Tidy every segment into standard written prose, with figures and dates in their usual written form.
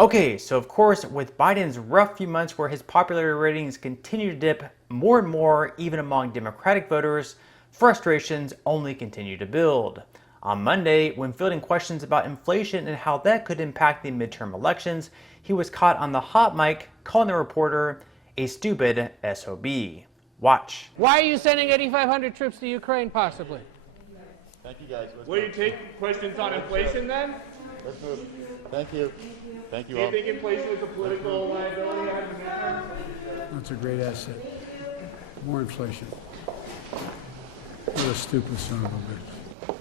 Okay, so of course, with Biden's rough few months where his popularity ratings continue to dip more and more, even among Democratic voters, frustrations only continue to build. On Monday, when fielding questions about inflation and how that could impact the midterm elections, he was caught on the hot mic calling the reporter a stupid SOB. Watch. Why are you sending 8,500 troops to Ukraine, possibly? Thank you, guys. Will you take questions on inflation then? Let's move. Thank you. Thank you Do you all. think inflation is a political liability? That's a great asset. More inflation. What a stupid son of a bitch.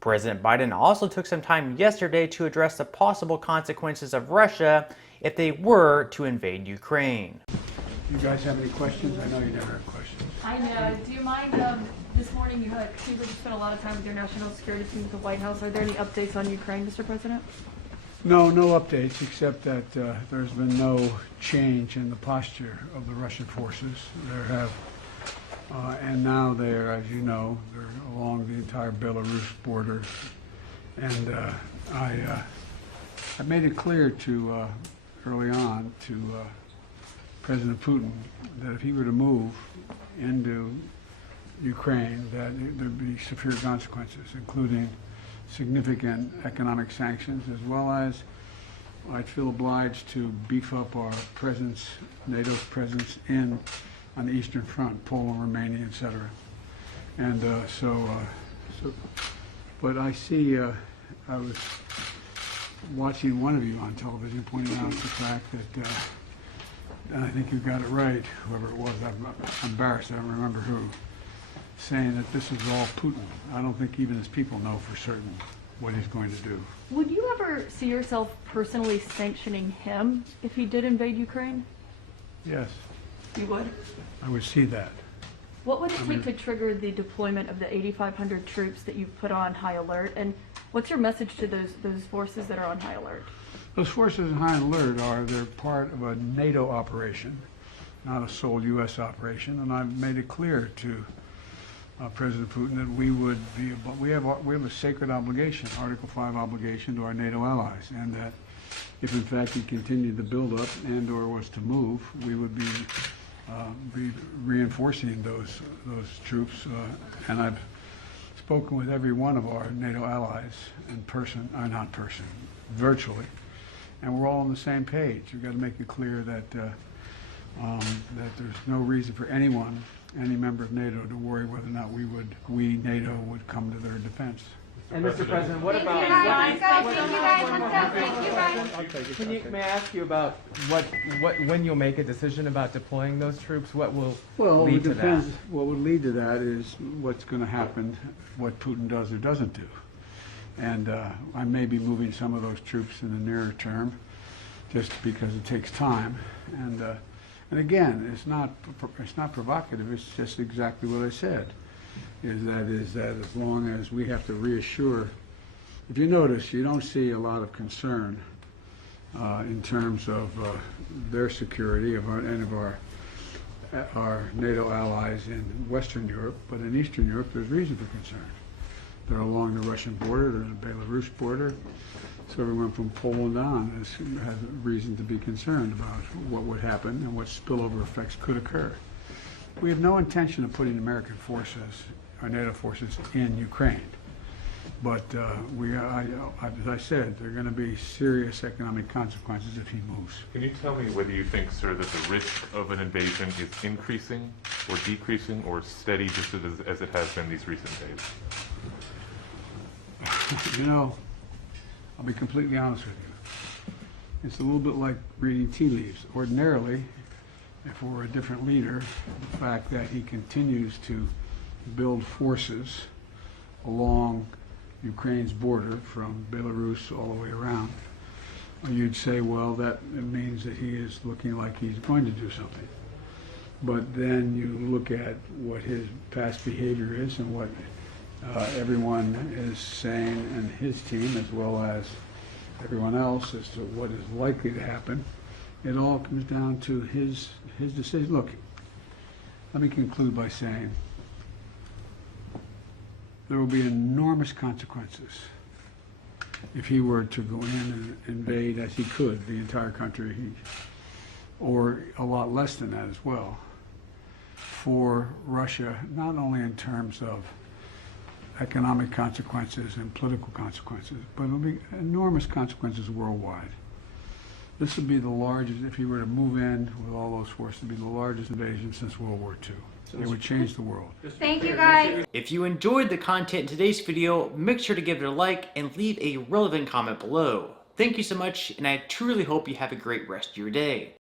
President Biden also took some time yesterday to address the possible consequences of Russia if they were to invade Ukraine. You guys have any questions? I know you never have questions. I know. Do you mind, this morning you seem to spend a lot of time with your national security team at the White House. Are there any updates on Ukraine, Mr. President? No updates, except that there's been no change in the posture of the Russian forces. There have, and now they're, as you know, they're along the entire Belarus border. And I made it clear to, early on, to President Putin that if he were to move into Ukraine, that there'd be severe consequences, including significant economic sanctions, as well as I'd feel obliged to beef up our presence, NATO's presence on the Eastern Front, Poland, Romania, etc. And but I see, I was watching one of you on television pointing out the fact that, and I think you got it right, whoever it was, I'm embarrassed, I don't remember who, saying that this is all Putin. I don't think even his people know for certain what he's going to do. Would you ever see yourself personally sanctioning him if he did invade Ukraine? Yes, You would? I would see that. What would it take to trigger the deployment of the 8,500 troops that you've put on high alert? And what's your message to those forces that are on high alert? Those forces on high alert they're part of a NATO operation, not a sole U.S. operation, and I've made it clear to President Putin that we have a sacred obligation, Article 5 obligation to our NATO allies, and that if in fact he continued to build up and or was to move, we would be reinforcing those troops. And I've spoken with every one of our NATO allies in person, not person, virtually, and we're all on the same page. We've got to make it clear that that there's no reason for anyone, any member of NATO, to worry whether or not NATO would come to their defense. And Mr. President, what about? May I ask you about when you'll make a decision about deploying those troops? What will lead to that? What would lead to that is what's going to happen, what Putin does or doesn't do. And I may be moving some of those troops in the nearer term, just because it takes time. And again, it's not provocative. It's just exactly what I said. Is that as long as we have to reassure. If you notice, you don't see a lot of concern in terms of their security of our NATO allies in Western Europe, but in Eastern Europe, there's reason for concern. They're along the Russian border, they're the Belarus border. So everyone from Poland on has reason to be concerned about what would happen and what spillover effects could occur. We have no intention of putting American forces, our NATO forces, in Ukraine. But as I said, there are going to be serious economic consequences if he moves. Can you tell me whether you think, sir, that the risk of an invasion is increasing or decreasing or steady just as it has been these recent days? You know, I'll be completely honest with you. It's a little bit like reading tea leaves. Ordinarily, if we're a different leader, the fact that he continues to build forces along Ukraine's border from Belarus all the way around, you'd say, well, that means that he is looking like he's going to do something. But then you look at what his past behavior is and what everyone is saying, and his team, as well as everyone else, as to what is likely to happen. It all comes down to his decision. Look, let me conclude by saying there will be enormous consequences if he were to go in and invade, as he could, the entire country, or a lot less than that as well, for Russia, not only in terms of economic consequences and political consequences, but it'll be enormous consequences worldwide. This would be the largest, if he were to move in with all those forces, it'd be the largest invasion since World War II. It would change the world. Thank you, guys. If you enjoyed the content in today's video, make sure to give it a like and leave a relevant comment below. Thank you so much, and I truly hope you have a great rest of your day.